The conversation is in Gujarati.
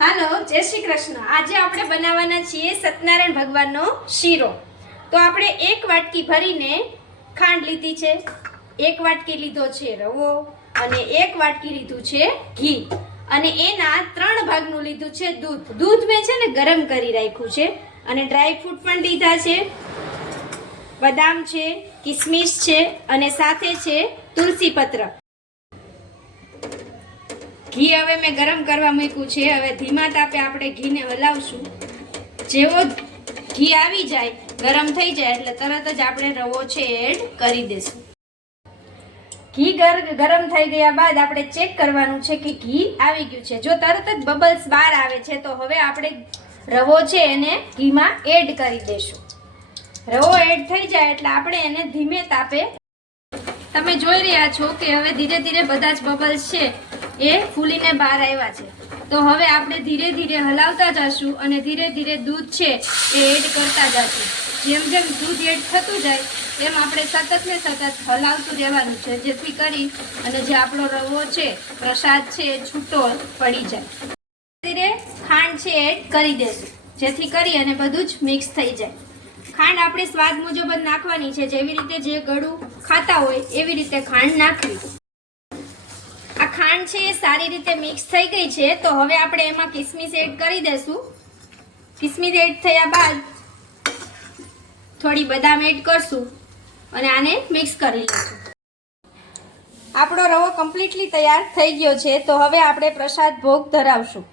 હાલો, જય શ્રી કૃષ્ણ। આજે આપણે બનાવવાના છીએ સત્યનારાયણ ભગવાનનો શીરો। તો આપણે એક વાટકી ભરીને ખાંડ લીધી છે, એક વાટકી લીધો છે રવો અને એક વાટકી લીધું છે ઘી અને એના 3 ભાગનું લીધું છે દૂધ। દૂધ મેં છે ને ગરમ કરી રાખ્યું છે અને ડ્રાય ફ્રૂટ પણ લીધા છે, બદામ છે, કિસમિસ છે અને સાથે છે તુલસી પત્ર। ઘી હવે મેં ગરમ કરવા મૂક્યું છે। હવે ધીમા તાપે આપણે ઘીને હલાવશું। જેવો ઘી આવી જાય, ગરમ થઈ જાય એટલે તરત જ આપણે રવો છે એડ કરી દેશું। ઘી ગરમ થઈ ગયા બાદ આપણે ચેક કરવાનું છે કે ઘી આવી ગયું છે। જો તરત જ બબલ્સ બહાર આવે છે તો હવે આપણે રવો છે એને ઘીમાં એડ કરી દેશું। રવો એડ થઈ જાય એટલે આપણે એને ધીમે તાપે, તમે જોઈ રહ્યા છો કે હવે ધીરે ધીરે બધા જ બબલ્સ છે એ ફૂલીને બહાર આવ્યા છે। તો હવે આપણે ધીરે ધીરે હલાવતા જશું અને ધીરે ધીરે દૂધ છે એ એડ કરતા જશું। જેમ જેમ દૂધ એડ થતું જાય એમ આપણે સતત ને સતત હલાવતું રહેવાનું છે, જેથી કરી અને જે આપણો રવો છે, પ્રસાદ છે એ છૂટો પડી જાય। ધીરે ખાંડ છે એડ કરી દેશું, જેથી કરી અને બધું જ મિક્સ થઈ જાય। ખાંડ આપણે સ્વાદ મુજબ જ નાખવાની છે, જેવી રીતે જે ગળું ખાતા હોય એવી રીતે ખાંડ નાખવી। આ ખાંડ છે એ સારી રીતે મિક્સ થઈ ગઈ છે, તો હવે આપણે એમાં કિસમિસ એડ કરી દેશું। કિસમિસ એડ થયા બાદ થોડી બદામ એડ કરશું અને આને મિક્સ કરી લઈશું। આપણો રવો કમ્પ્લીટલી તૈયાર થઈ ગયો છે, તો હવે આપણે પ્રસાદ ભોગ ધરાવશું।